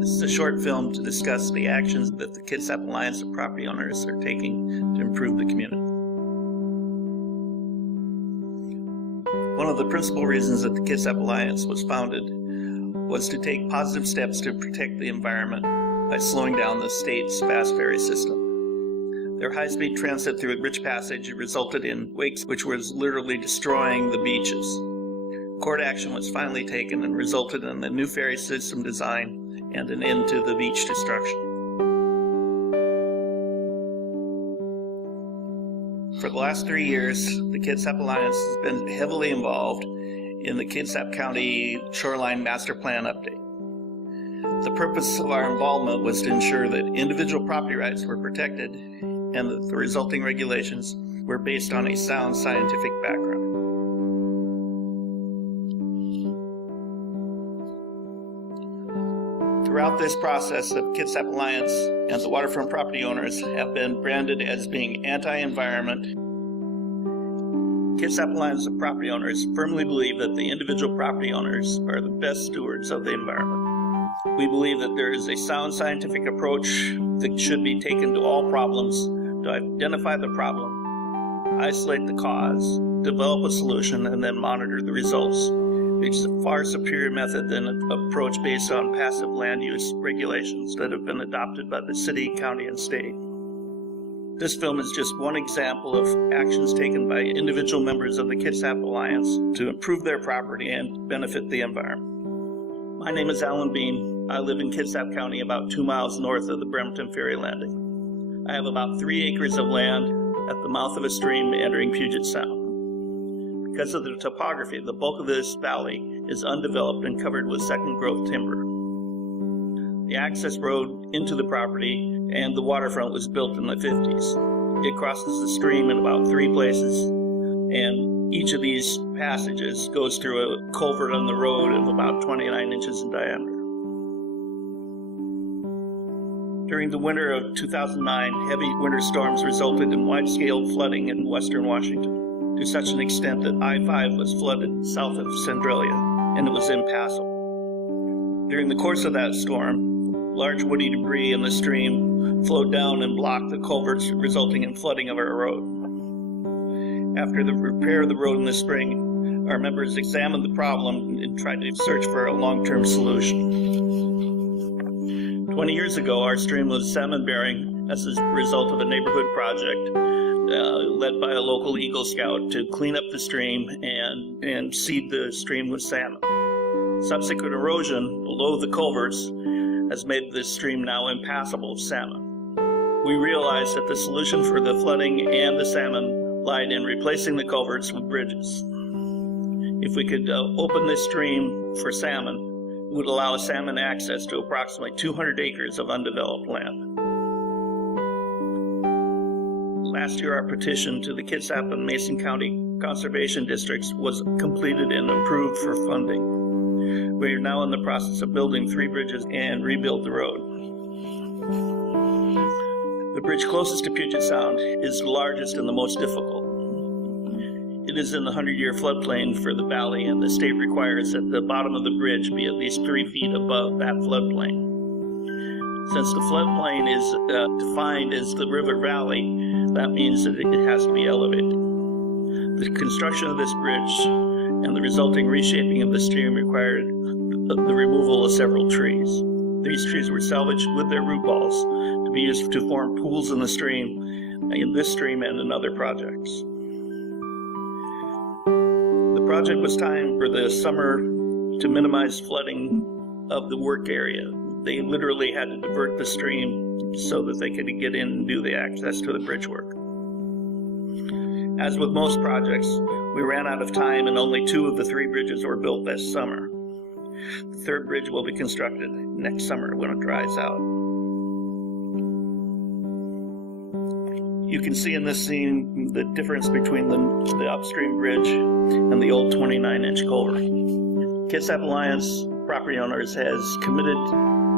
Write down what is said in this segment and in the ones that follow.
This is a short film to discuss the actions that the Kitsap Alliance of property owners are taking to improve the community. One of the principal reasons that the Kitsap Alliance was founded was to take positive steps to protect the environment by slowing down the state's fast ferry system. Their high-speed transit through a rich passage resulted in wakes which was literally destroying the beaches. Court action was finally taken and resulted in a new ferry system design and an end to the beach destruction. For the last 3 years, the Kitsap Alliance has been heavily involved in the Kitsap County Shoreline Master Plan update. The purpose of our involvement was to ensure that individual property rights were protected and that the resulting regulations were based on a sound scientific background. Throughout this process, the Kitsap Alliance and the waterfront property owners have been branded as being anti-environment. Kitsap Alliance of property owners firmly believe that the individual property owners are the best stewards of the environment. We believe that there is a sound scientific approach that should be taken to all problems to identify the problem, isolate the cause, develop a solution, and then monitor the results, which is a far superior method than an approach based on passive land use regulations that have been adopted by the city, county, and state. This film is just one example of actions taken by individual members of the Kitsap Alliance to improve their property and benefit the environment. My name is Alan Bean. I live in Kitsap County, about 2 miles north of the Bremerton Ferry Landing. I have about 3 acres of land at the mouth of a stream entering Puget Sound. Because of the topography, the bulk of this valley is undeveloped and covered with second-growth timber. The access road into the property and the waterfront was built in the 50s. It crosses the stream in about 3 places, and each of these passages goes through a culvert on the road of about 29 inches in diameter. During the winter of 2009, heavy winter storms resulted in wide-scale flooding in western Washington, to such an extent that I-5 was flooded south of Centralia, and it was impassable. During the course of that storm, large woody debris in the stream flowed down and blocked the culverts, resulting in flooding of our road. After the repair of the road in the spring, our members examined the problem and tried to search for a long-term solution. 20 years ago, our stream was salmon-bearing as a result of a neighborhood project led by a local Eagle Scout to clean up the stream and seed the stream with salmon. Subsequent erosion below the culverts has made this stream now impassable to salmon. We realized that the solution for the flooding and the salmon lied in replacing the culverts with bridges. If we could open this stream for salmon, it would allow salmon access to approximately 200 acres of undeveloped land. Last year, our petition to the Kitsap and Mason County Conservation Districts was completed and approved for funding. We are now in the process of building 3 bridges and rebuild the road. The bridge closest to Puget Sound is the largest and the most difficult. It is in the 100-year floodplain for the valley, and the state requires that the bottom of the bridge be at least 3 feet above that floodplain. Since the floodplain is defined as the river valley, that means that it has to be elevated. The construction of this bridge and the resulting reshaping of the stream required the removal of several trees. These trees were salvaged with their root balls to be used to form pools in the stream, in this stream and in other projects. The project was timed for the summer to minimize flooding of the work area. They literally had to divert the stream so that they could get in and do the access to the bridge work. As with most projects, we ran out of time and only 2 of the 3 bridges were built this summer. The 3rd bridge will be constructed next summer when it dries out. You can see in this scene the difference between the upstream bridge and the old 29-inch culvert. Kitsap Alliance property owners has committed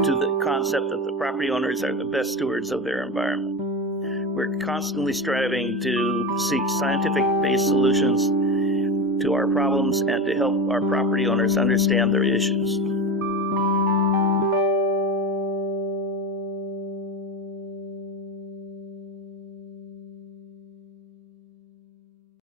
to the concept that the property owners are the best stewards of their environment. We're constantly striving to seek scientific-based solutions to our problems and to help our property owners understand their issues.